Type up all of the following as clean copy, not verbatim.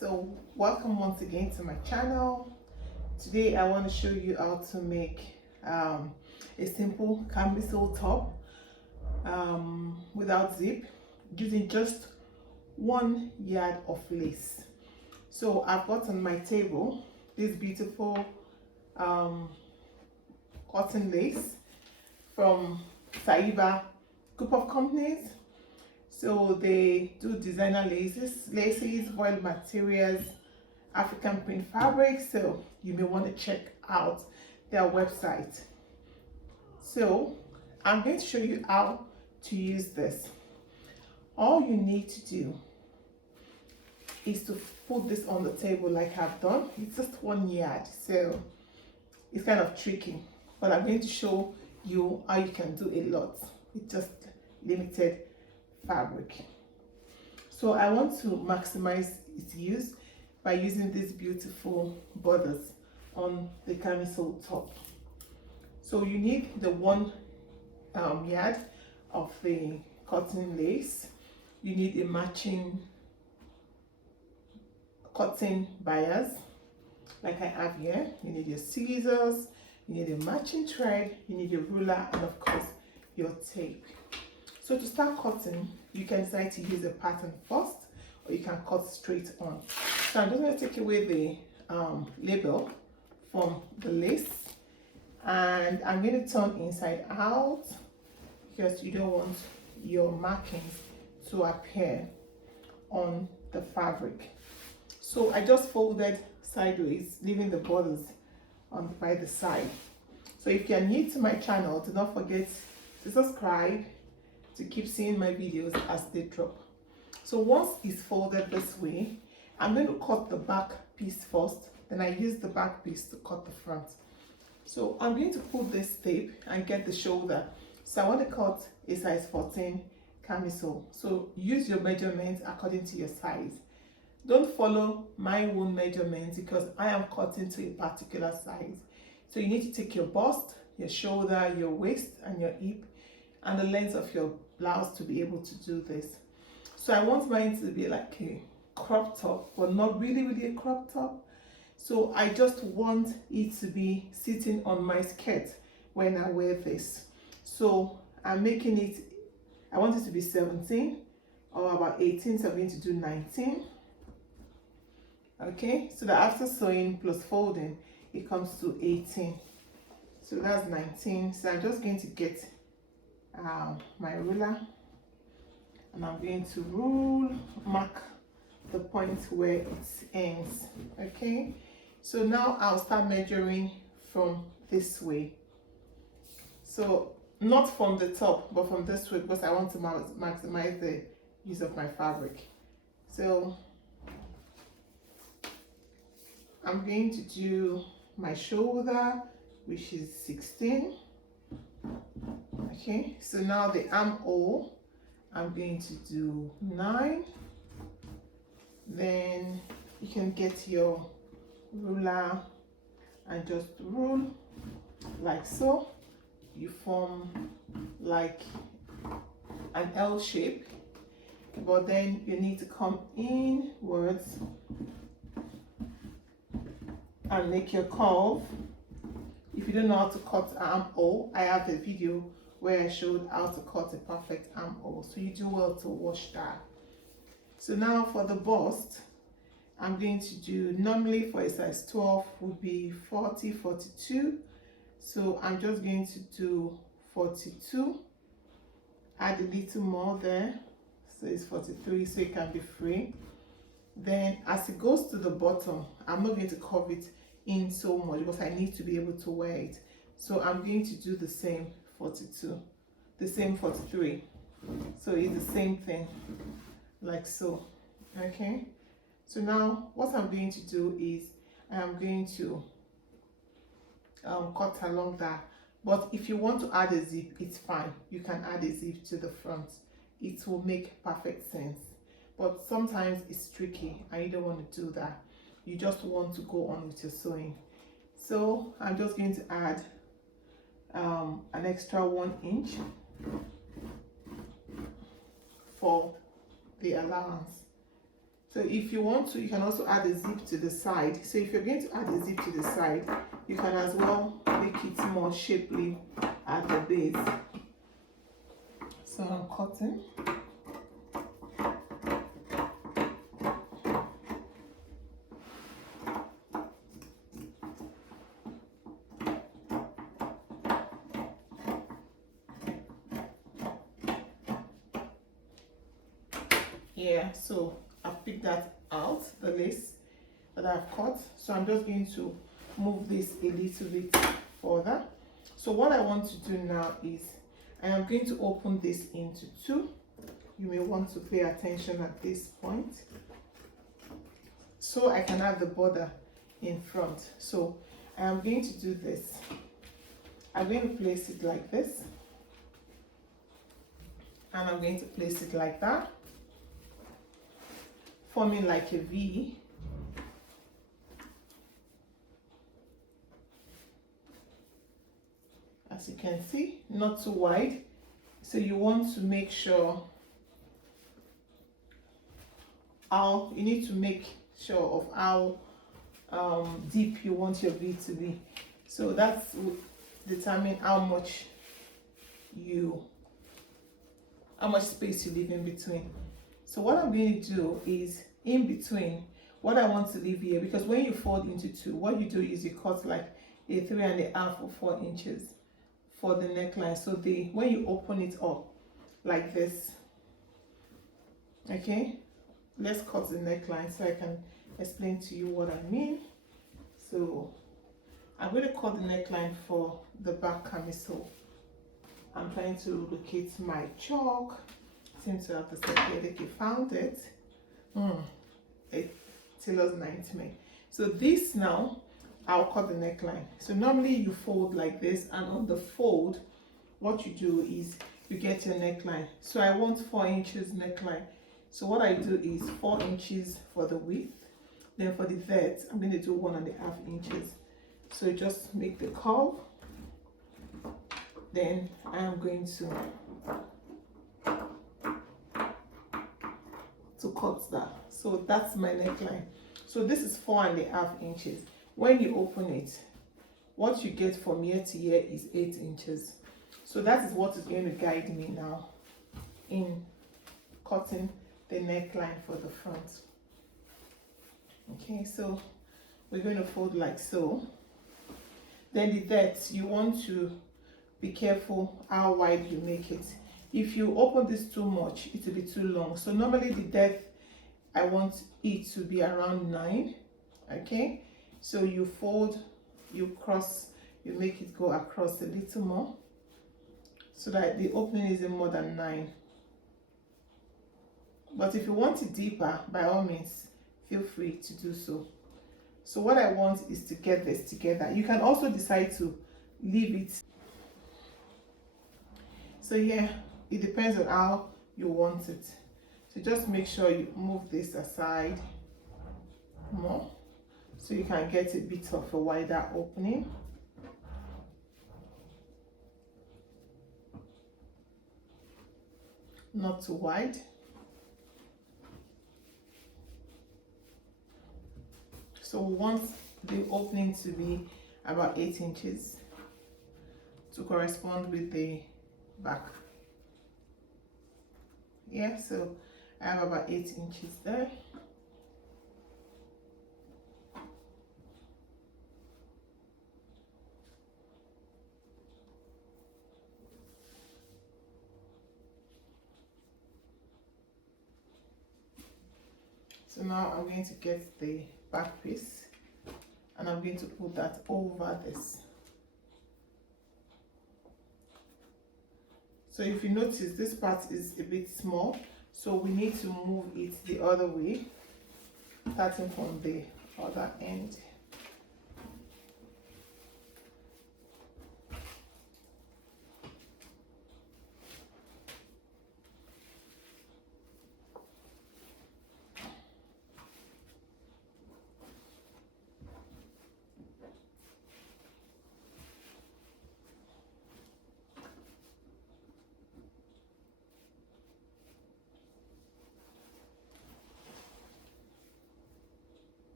So welcome once again to my channel. Today I want to show you how to make a simple camisole top without zip, using just 1 yard of lace. So I've got on my table this beautiful cotton lace from Sahiba group of companies. So they do designer laces, voile materials, African print fabric. So you may want to check out their website. So I'm going to show you how to use this. All you need to do is to put this on the table like I've done. It's just 1 yard, so it's kind of tricky, but I'm going to show you how you can do a lot with just limited fabric. So I want to maximize its use by using these beautiful borders on the camisole top. So you need the 1 yard of the cotton lace. You need a matching cotton bias like I have here. You need your scissors, you need a matching thread, you need your ruler, and of course your tape. So to start cutting, you can decide to use a pattern first, or you can cut straight on. So I'm just going to take away the label from the lace, and I'm going to turn inside out because you don't want your markings to appear on the fabric. So I just folded sideways, leaving the borders on by the side. So if you're new to my channel, do not forget to subscribe to keep seeing my videos as they drop. So once it's folded this way, I'm going to cut the back piece first, then I use the back piece to cut the front. So I'm going to pull this tape and get the shoulder. So I want to cut a size 14 camisole. So use your measurements according to your size. Don't follow my own measurements because I am cutting to a particular size. So you need to take your bust, your shoulder, your waist, and your hip, and the length of your blouse to be able to do this. So I want mine to be like a crop top, but not really a crop top. So I just want it to be sitting on my skirt when I wear this. So I'm making it, I want it to be 17 or about 18, so I'm going to do 19. Okay, so that after sewing plus folding, it comes to 18. So that's 19. So I'm just going to get my ruler, and I'm going to mark the point where it ends. Okay, so now I'll start measuring from this way. So not from the top, but from this way, because I want to maximize the use of my fabric. So I'm going to do my shoulder, which is 16. Okay, so now the armhole, I'm going to do 9. Then you can get your ruler and just rule like so. You form like an L shape, but then you need to come inwards and make your curve. If you don't know how to cut an armhole, I have a video where I showed how to cut a perfect armhole, so you do well to watch that. So now for the bust, I'm going to do, normally for a size 12 would be 40, 42. So I'm just going to do 42, add a little more there, so it's 43, so it can be free. Then as it goes to the bottom, I'm not going to curve it in so much because I need to be able to wear it. So I'm going to do the same 42, the same 43. So it's the same thing, like so. Okay, so now what I'm going to do is I'm going to cut along that. But if you want to add a zip, it's fine. You can add a zip to the front. It will make perfect sense. But sometimes it's tricky and you don't want to do that. You just want to go on with your sewing. So I'm just going to add an extra 1 inch for the allowance. So if you want to, you can also add a zip to the side. So if you're going to add a zip to the side, you can as well make it more shapely at the base. So I'm cutting. Yeah, so I've picked that out, the lace that I've cut. So I'm just going to move this a little bit further. So what I want to do now is I am going to open this into two. You may want to pay attention at this point, so I can have the border in front. So I am going to do this. I'm going to place it like this, and I'm going to place it like that, forming like a V. As you can see, not too wide. So you want to make sure you need to make sure of how deep you want your V to be. So that's determine how much space you leave in between. So what I'm going to do is in between what I want to leave here, because when you fold into two, what you do is you cut like a 3.5 or 4 inches for the neckline. So when you open it up like this, okay, let's cut the neckline so I can explain to you what I mean. So I'm going to cut the neckline for the back camisole. I'm trying to locate my chalk. Seem to have disappeared. Okay, found it. A tailor's nightmare. So this now, I'll cut the neckline. So normally you fold like this, and on the fold, what you do is you get your neckline. So I want 4 inches neckline. So what I do is 4 inches for the width. Then for the depth, I'm going to do 1.5 inches. So just make the curve. Then I am going to cut that. So that's my neckline. So this is 4.5 inches. When you open it, what you get from here to here is 8 inches. So that is what is going to guide me now in cutting the neckline for the front. Okay, so we're going to fold like so. Then the depth, you want to be careful how wide you make it. If you open this too much, it will be too long. So normally the depth, I want it to be around 9. Okay, so you fold, you cross, you make it go across a little more so that the opening isn't more than 9. But if you want it deeper, by all means, feel free to do so. So what I want is to get this together. You can also decide to leave it. So yeah, it depends on how you want it. So just make sure you move this aside more so you can get a bit of a wider opening. Not too wide. So we want the opening to be about 8 inches to correspond with the back. Yeah, so I have about 8 inches there. So now I'm going to get the back piece and I'm going to put that over this. So if you notice, this part is a bit small, so we need to move it the other way, starting from the other end.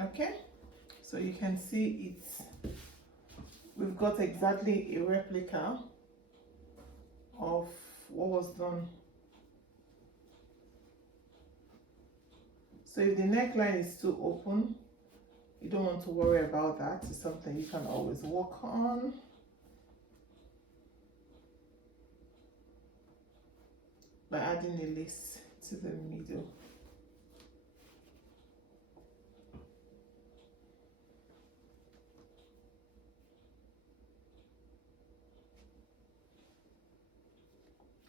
Okay, so you can see we've got exactly a replica of what was done. So if the neckline is too open, you don't want to worry about that. It's something you can always work on. By adding a lace to the middle.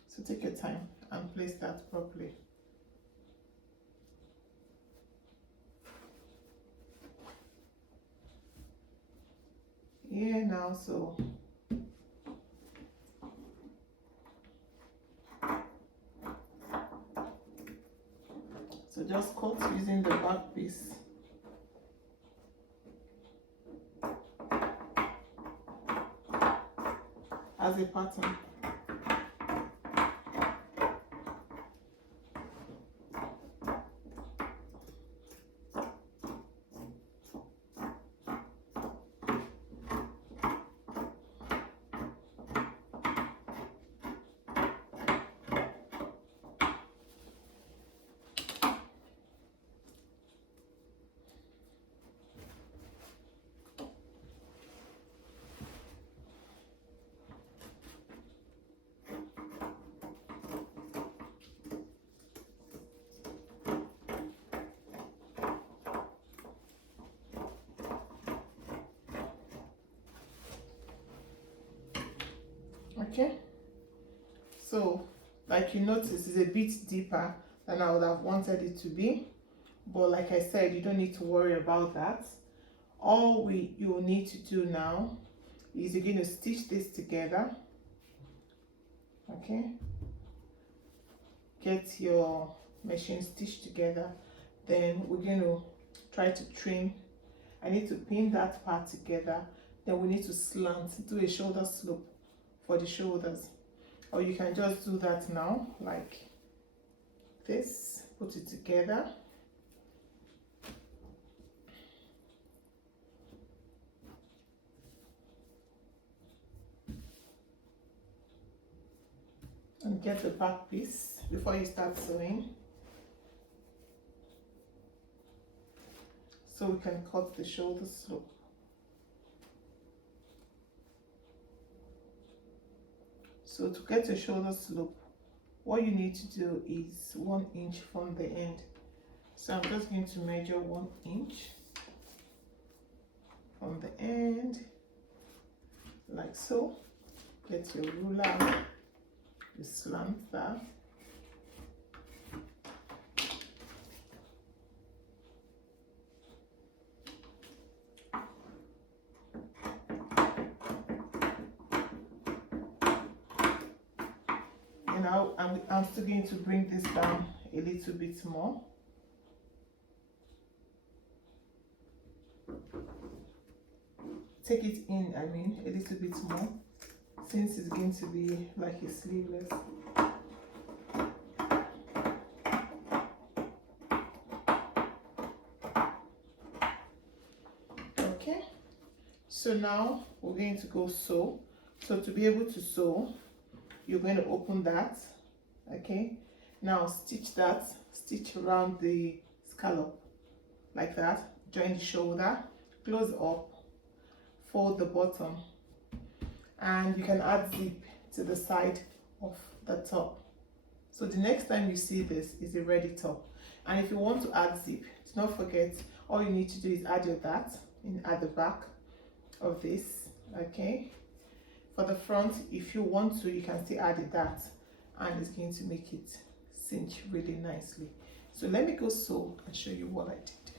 So take your time and place that properly. Yeah, now so just cut using the back piece. As a pattern. Okay, so like you notice, it's a bit deeper than I would have wanted it to be, but like I said, you don't need to worry about that. All you need to do now is you're going to stitch this together. Okay, get your machine stitched together, then we're going to try to trim. I need to pin that part together, then we need to slant, do a shoulder slope for the shoulders, or you can just do that now like this, put it together. And get the back piece before you start sewing, so we can cut the shoulder slope. So to get a shoulder slope, what you need to do is 1 inch from the end. So I'm just going to measure 1 inch from the end, like so. Get your ruler, you slant that. And now I'm still going to bring this down a little bit more. Take it in, I mean, a little bit more, since it's going to be like a sleeveless. Okay, so now we're going to go sew. So to be able to sew, you're going to open that. Okay, now stitch that, stitch around the scallop like that, join the shoulder, close up, fold the bottom, and you can add zip to the side of the top. So the next time you see this is a ready top. And if you want to add zip, do not forget, all you need to do is add your dart at the back of this. Okay, for the front, if you want to, you can still add a dart, and it's going to make it cinch really nicely. So let me go sew and show you what I did.